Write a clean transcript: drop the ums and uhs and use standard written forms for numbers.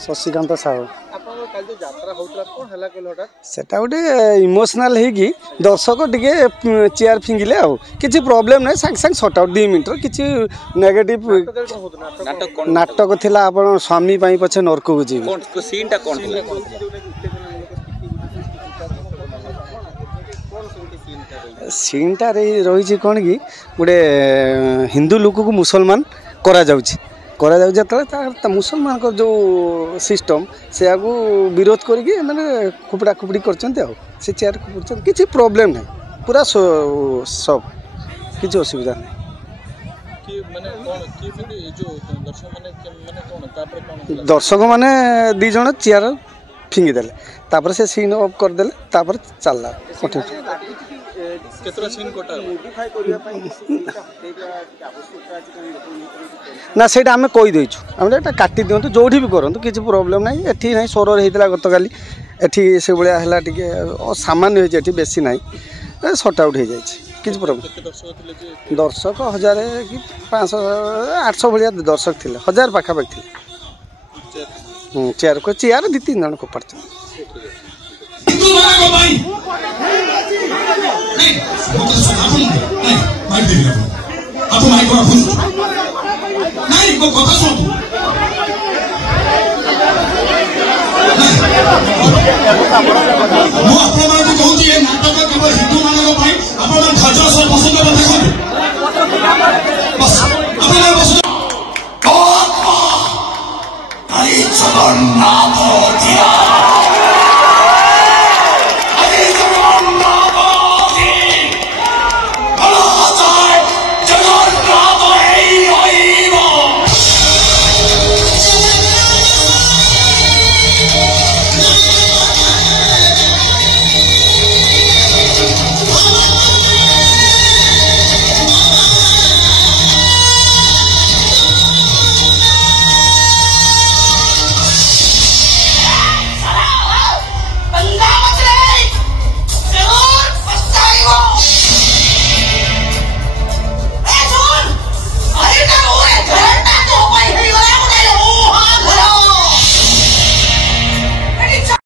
शशिकांत साहू से गोटे इमोशनाल होगी दर्शक टे चेयर फिंगिले आउ कि प्रॉब्लम ना सांगे सांगे सट आउट 2 मिनट कि नेगेटिव नाटक थिला आपण स्वामी पछे नरक को जी सीनटा रही कौन कि गोटे हिंदू लोक को मुसलमान करा मुसलमान को जो सिस्टम से आगु विरोध करके मैंने खुपड़ा खुपड़ी कर चेयर किसी प्रॉब्लम ना पूरा सब किसी असुविधा नहीं दर्शक माने 2 जन चेयर फिंगी देले तापर से सीन ऑफ कर देले तापर चलला ना से आम कहीदे आम काटी दिंतु जो भी करूँ किसी प्रोब्लेम ना ये ना स्वर होता गत काली एटी से भाया है टे सामान्य होती बेसी ना सट आउट हो जाए किसी प्रोब्लेम दर्शक 1000 कि 500 800 भाया दर्शक थे 1000 पाखापाखि थे चेयर को चेयर 2-3 जन को पड़ते ମୁଁ